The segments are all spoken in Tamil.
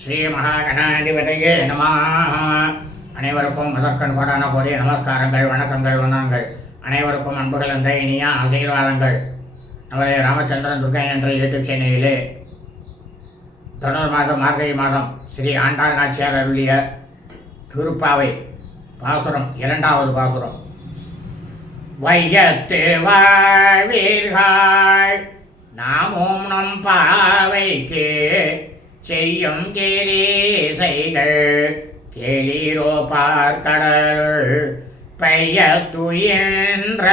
ஸ்ரீ மகாகணாதிபதியே நம அனைவருக்கும் முதற்கண் கோடான கோடி நமஸ்காரங்கள் வணக்கங்கள் வந்தனங்கள். அனைவருக்கும் அன்புகள் அந்த இனிய ஆசீர்வாதங்கள். நமது ராமச்சந்திரன் துர்கா என்ற யூடியூப் சேனலிலே தொண்ணூறு மாதம் மார்கழி மாதம் ஸ்ரீ ஆண்டாள் நாச்சியார் அருளிய திருப்பாவை பாசுரம் இரண்டாவது பாசுரம். வையத்து வாழ்வீர்கள். நாமும் நம் பாவைக்கு செய்யும் கேரீசைகள் கேளீரோ பார்க்கடல் பைய துயின்ற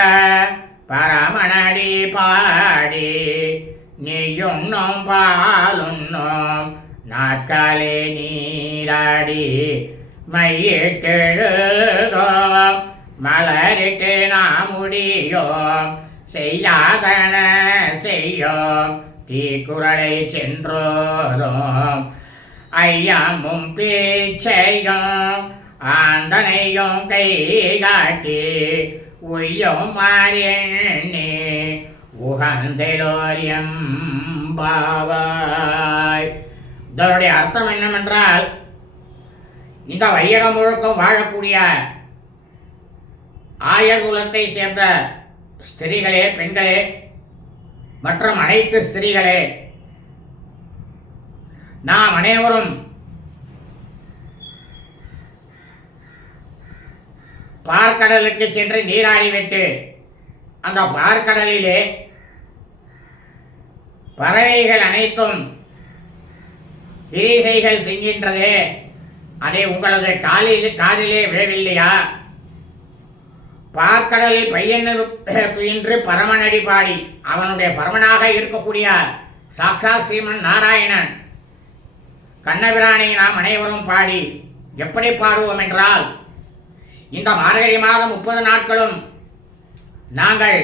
பரமனடி பாடி. நீயும் நோம் பாலுண்ணோம் நாட்காலே நீராடி. மையிட்டெழுதோம் மலரிட்டு நாம் முடியோம் செய்யாதன செய்யோம் தீக்குறளை சென்றோதோம் ஐயாமும் பேச்சையும் ஆந்தனையும் கை காட்டி உய்யும் மாறியண்ணே உகந்தலோரியம் பாவாய் இதனுடைய அர்த்தம் என்னவென்றால் இந்த வையகம் முழுக்கம் வாழக்கூடிய ஆயர் குலத்தை சேர்ந்த ஸ்திரீகளே பெண்களே மற்றும் அனைத்து ஸ்திரீகளே நாம் அனைவரும் பார்க்கடலுக்கு சென்று நீராடிவிட்டு அந்த பார்க்கடலிலே பறவைகள் அனைத்தும் இரிசைகள் செய்கின்றதே அதை உங்களது காலில் காதிலே விழவில்லையா? பார்க்கடலில் பையன் துயின்று பரமனடி பாடி அவனுடைய பரமனாக இருக்கக்கூடிய சாக்ஷாத் ஸ்ரீமன் நாராயணன். கண்ணபிரானை நாம் அனைவரும் பாடி எப்படி பாடுவோம் என்றால் இந்த மார்கழி மாதம் முப்பது நாட்களும் நாங்கள்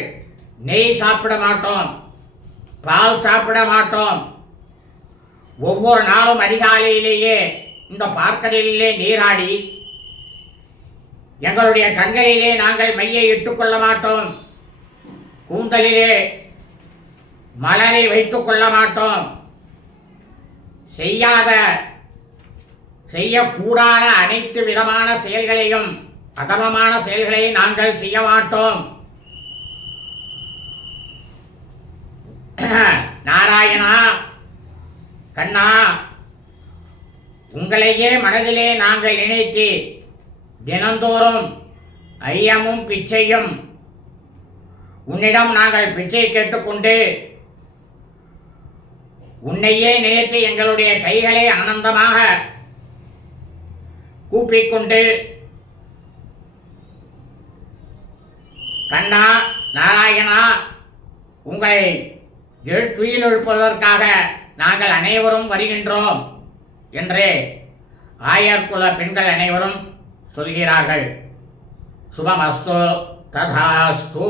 நெய் சாப்பிட மாட்டோம் பால் சாப்பிட மாட்டோம். ஒவ்வொரு நாளும் அதிகாலையிலேயே இந்த பார்க்கடலிலே நீராடி எங்களுடைய கண்களிலே நாங்கள் மையை இட்டுக்கொள்ள மாட்டோம். கூந்தலிலே மலரை வைத்துக் கொள்ள மாட்டோம். செய்யாத செய்யக்கூடாத அனைத்து விதமான செயல்களையும் அதமமான செயல்களை நாங்கள் செய்ய மாட்டோம். நாராயணா கண்ணா உங்களையே மனதிலே நாங்கள் நினைத்து தினந்தோறும் ஐயமும் பிச்சையும் உன்னிடம் நாங்கள் பிச்சை கேட்டுக்கொண்டு உன்னையே நினைத்து எங்களுடைய கைகளை ஆனந்தமாக கூப்பிக்கொண்டு கண்ணா நாராயணா உங்களை எழுத்துயில் எழுப்பதற்காக நாங்கள் அனைவரும் வருகின்றோம் என்று ஆயர் குல பெண்கள் அனைவரும் சொல்கிறார்கள். சுபமஸ்து ததாஸ்து.